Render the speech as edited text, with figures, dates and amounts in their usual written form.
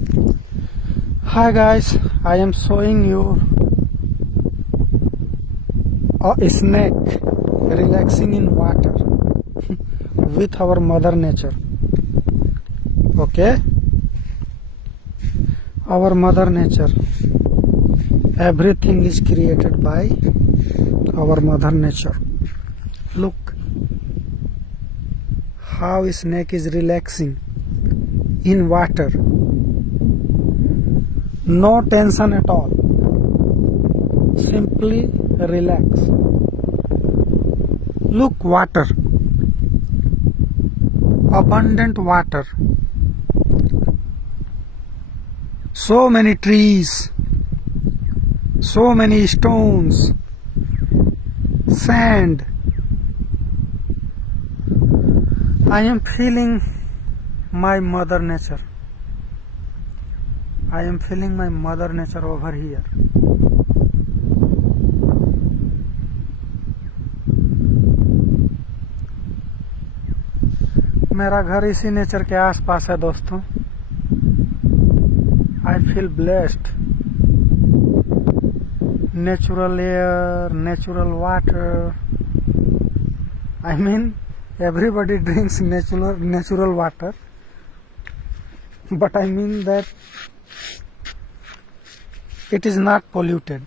Hi guys, I am showing you a snake relaxing in water with our mother nature. Okay, our mother nature, everything is created by our mother nature. Look how a snake is relaxing in water. No tension at all, simply relax. Look, water, abundant water, so many trees, so many stones, sand. I am feeling my mother nature. I am feeling my mother nature over here. मेरा घर इसी nature के आसपास है दोस्तों. I feel blessed. Natural air, natural water. I mean, everybody drinks natural water, but I mean that it is not polluted.